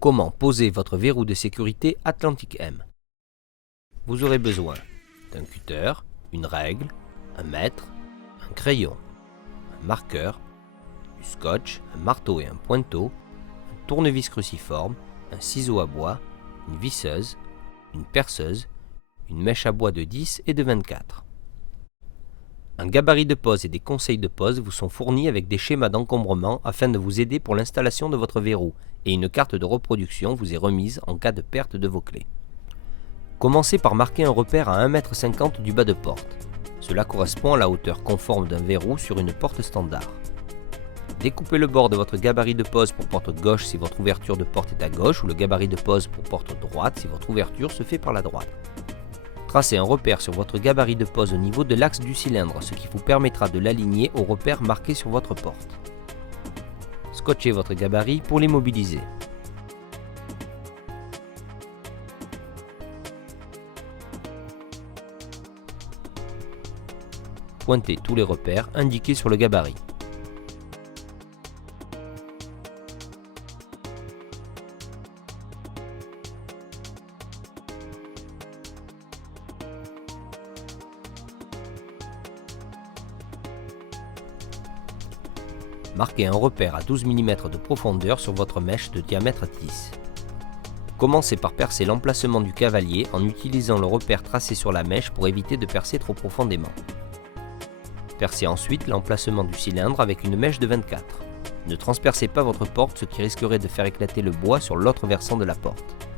Comment poser votre verrou de sécurité Atlantic M. Vous aurez besoin d'un cutter, une règle, un mètre, un crayon, un marqueur, du scotch, un marteau et un pointeau, un tournevis cruciforme, un ciseau à bois, une visseuse, une perceuse, une mèche à bois de 10 et de 24. Un gabarit de pose et des conseils de pose vous sont fournis avec des schémas d'encombrement afin de vous aider pour l'installation de votre verrou, et une carte de reproduction vous est remise en cas de perte de vos clés. Commencez par marquer un repère à 1,50 m du bas de porte. Cela correspond à la hauteur conforme d'un verrou sur une porte standard. Découpez le bord de votre gabarit de pose pour porte gauche si votre ouverture de porte est à gauche, ou le gabarit de pose pour porte droite si votre ouverture se fait par la droite. Tracez un repère sur votre gabarit de pose au niveau de l'axe du cylindre, ce qui vous permettra de l'aligner au repère marqué sur votre porte. Scotchez votre gabarit pour l'immobiliser. Pointez tous les repères indiqués sur le gabarit. Marquez un repère à 12 mm de profondeur sur votre mèche de diamètre 10. Commencez par percer l'emplacement du cavalier en utilisant le repère tracé sur la mèche pour éviter de percer trop profondément. Percez ensuite l'emplacement du cylindre avec une mèche de 24. Ne transpercez pas votre porte, ce qui risquerait de faire éclater le bois sur l'autre versant de la porte.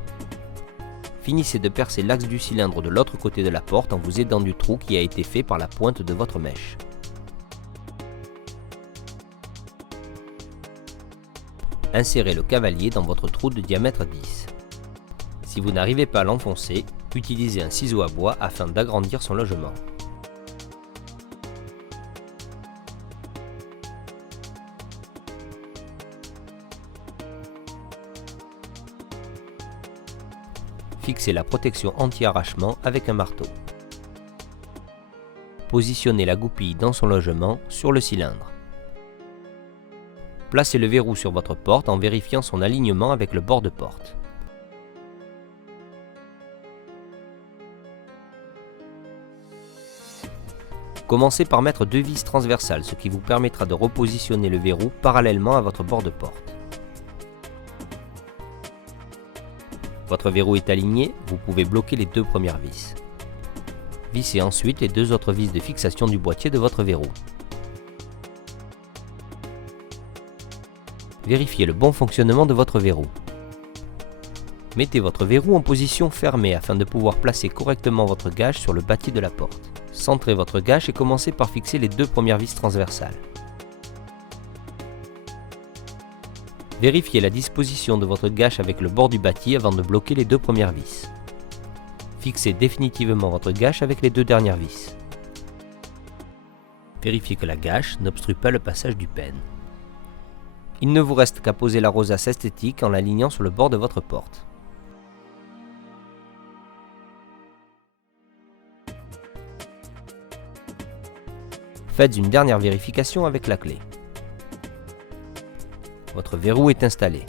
Finissez de percer l'axe du cylindre de l'autre côté de la porte en vous aidant du trou qui a été fait par la pointe de votre mèche. Insérez le cavalier dans votre trou de diamètre 10. Si vous n'arrivez pas à l'enfoncer, utilisez un ciseau à bois afin d'agrandir son logement. Fixez la protection anti-arrachement avec un marteau. Positionnez la goupille dans son logement sur le cylindre. Placez le verrou sur votre porte en vérifiant son alignement avec le bord de porte. Commencez par mettre 2 vis transversales, ce qui vous permettra de repositionner le verrou parallèlement à votre bord de porte. Votre verrou est aligné, vous pouvez bloquer les 2 premières vis. Vissez ensuite les 2 autres vis de fixation du boîtier de votre verrou. Vérifiez le bon fonctionnement de votre verrou. Mettez votre verrou en position fermée afin de pouvoir placer correctement votre gâche sur le bâti de la porte. Centrez votre gâche et commencez par fixer les 2 premières vis transversales. Vérifiez la disposition de votre gâche avec le bord du bâti avant de bloquer les 2 premières vis. Fixez définitivement votre gâche avec les 2 dernières vis. Vérifiez que la gâche n'obstrue pas le passage du pêne. Il ne vous reste qu'à poser la rosace esthétique en l'alignant sur le bord de votre porte. Faites une dernière vérification avec la clé. Votre verrou est installé.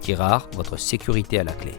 Tirard, votre sécurité à la clé.